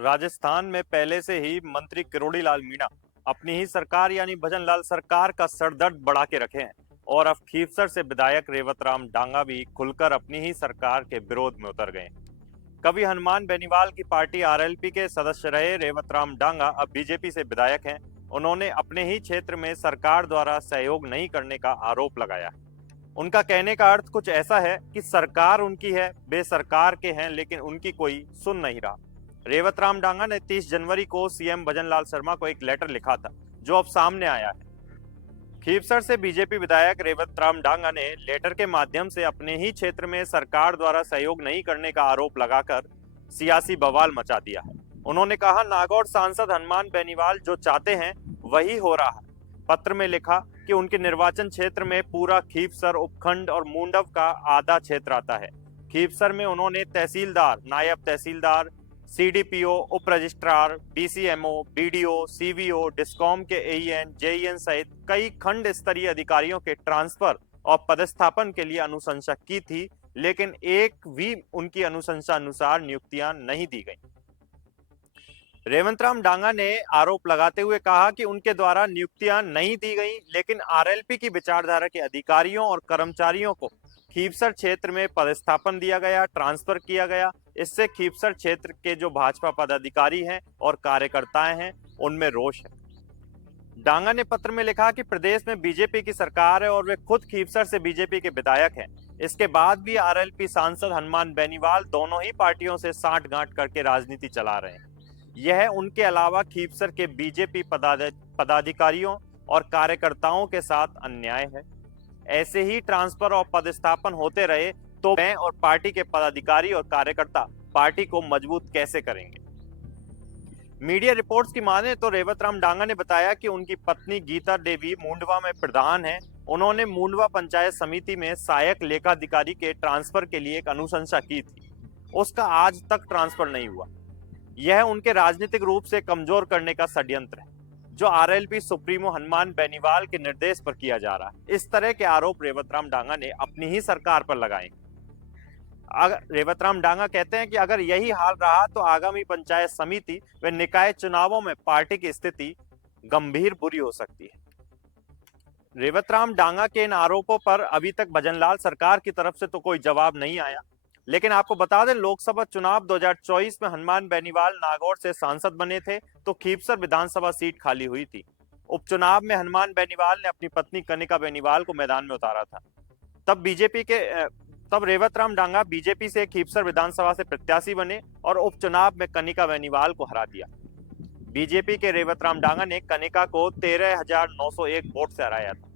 राजस्थान में पहले से ही मंत्री किरोड़ी लाल मीणा अपनी ही सरकार यानी भजन लाल सरकार का सरदर्द बढ़ा के रखे हैं और अब खीवसर से विधायक रेवत राम डांगा भी खुलकर अपनी ही सरकार के विरोध में उतर गए हैं। कभी हनुमान बेनीवाल की पार्टी आरएलपी के सदस्य रहे रेवत राम डांगा अब बीजेपी से विधायक हैं। उन्होंने अपने ही क्षेत्र में सरकार द्वारा सहयोग नहीं करने का आरोप लगाया। उनका कहने का अर्थ कुछ ऐसा है कि सरकार उनकी है, वे सरकार के हैं, लेकिन उनकी कोई सुन नहीं रहा। रेवत राम डांगा ने 30 जनवरी को सीएम भजन लाल शर्मा को एक लेटर लिखा था, जो अब सामने आया है। खीवसर से बीजेपी विधायक रेवत राम डांगा ने लेटर के माध्यम से अपने ही क्षेत्र में सरकार द्वारा सहयोग नहीं करने का आरोप लगाकर सियासी बवाल मचा दिया है। उन्होंने कहा, नागौर सांसद हनुमान बेनीवाल जो चाहते हैं वही हो रहा है। पत्र में लिखा कि उनके निर्वाचन क्षेत्र में पूरा खीवसर उपखंड और मुंडव का आधा क्षेत्र आता है। खीवसर में उन्होंने तहसीलदार, नायब तहसीलदार, सीडीपीओ, उप रजिस्ट्रार, डीसीएमओ, बीडीओ, सीवीओ, डिस्कॉम के एईएन, जेईएन सहित कई खंड स्तरीय अधिकारियों के ट्रांसफर और पदस्थापन के लिए अनुशंसा की थी, लेकिन एक भी उनकी अनुशंसा अनुसार नियुक्तियां नहीं दी गई। रेवत राम डांगा ने आरोप लगाते हुए कहा कि उनके द्वारा नियुक्तियां नहीं दी गई, लेकिन आरएलपी की विचारधारा के अधिकारियों और कर्मचारियों को खीवसर क्षेत्र में पदस्थापन दिया गया, ट्रांसफर किया गया। इससे खीवसर क्षेत्र के जो भाजपा पदाधिकारी हैं और कार्यकर्ताएं हैं, उनमें रोष है। डांगा ने पत्र में लिखा कि प्रदेश में बीजेपी की सरकार है और वे खुद खीवसर से बीजेपी के विधायक हैं। इसके बाद भी आरएलपी सांसद हनुमान बेनीवाल दोनों ही पार्टियों से सांठगांठ करके राजनीति चला रहे हैं। यह उनके अलावा खीवसर के बीजेपी पदाधिकारियों और कार्यकर्ताओं के साथ अन्याय है। ऐसे ही ट्रांसफर और पदस्थापन होते रहे तो मैं और पार्टी के पदाधिकारी और कार्यकर्ता पार्टी को मजबूत कैसे करेंगे। मीडिया रिपोर्ट्स की माने तो रेवत राम डांगा ने बताया कि उनकी पत्नी गीता देवी मुंडवा में प्रधान है। उन्होंने मुंडवा पंचायत समिति में सहायक लेखाधिकारी के ट्रांसफर के लिए एक अनुशंसा की थी, उसका आज तक ट्रांसफर नहीं हुआ। यह उनके राजनीतिक रूप से कमजोर करने का षड्यंत्र है, जो आरएलपी सुप्रीमो हनुमान बेनीवाल के निर्देश पर किया जा रहा है। इस तरह के आरोप रेवत राम डांगा ने अपनी ही सरकार पर लगाए। रेवत राम डांगा कहते हैं कि अगर यही हाल रहा तो आगामी पंचायत समिति व निकाय चुनावों में पार्टी की स्थिति गंभीर बुरी हो सकती है। रेवत राम डांगा के इन आरोपों पर अभी तक भजन लाल सरकार की तरफ से तो कोई जवाब नहीं आया, लेकिन आपको बता दें, लोकसभा चुनाव 2024 में हनुमान बेनीवाल नागौर से सांसद बने थे तो खीवसर विधानसभा सीट खाली हुई थी। उपचुनाव में हनुमान बेनीवाल ने अपनी पत्नी कनिका बेनीवाल को मैदान में उतारा था। तब रेवत राम डांगा बीजेपी से खीवसर विधानसभा से प्रत्याशी बने और उपचुनाव में कनिका बेनीवाल को हरा दिया। बीजेपी के रेवत राम डांगा ने कनिका को 13,901 वोट से हराया था।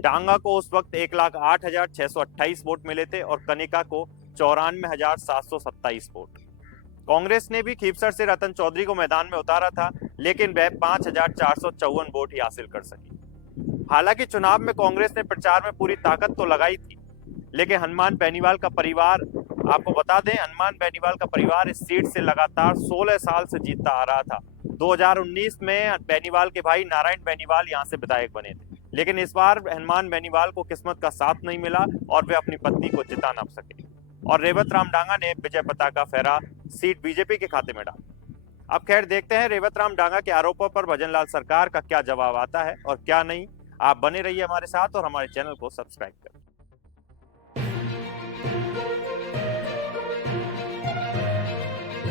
डांगा को उस वक्त 1,08,628 वोट मिले थे और कनिका को 94,727 वोट। कांग्रेस ने भी खीवसर से रतन चौधरी को मैदान में उतारा था, लेकिन वह 5,454 वोट ही हासिल कर सकी। हालांकि चुनाव में कांग्रेस ने प्रचार में पूरी ताकत तो लगाई थी, लेकिन हनुमान बेनीवाल का परिवार, आपको बता दें, हनुमान बेनीवाल का परिवार इस सीट से लगातार 16 साल से जीतता आ रहा था। 2019 में बेनीवाल के भाई नारायण बेनीवाल यहां से विधायक बने थे, लेकिन इस बार हनुमान बेनीवाल को किस्मत का साथ नहीं मिला और वे अपनी पत्नी को जिता न सके और रेवत राम डांगा ने विजय पताका फहरा सीट बीजेपी के खाते में डाली। अब खैर देखते हैं रेवत राम डांगा के आरोपों पर भजन लाल सरकार का क्या जवाब आता है और क्या नहीं। आप बने रहिए हमारे साथ और हमारे चैनल को सब्सक्राइब करें।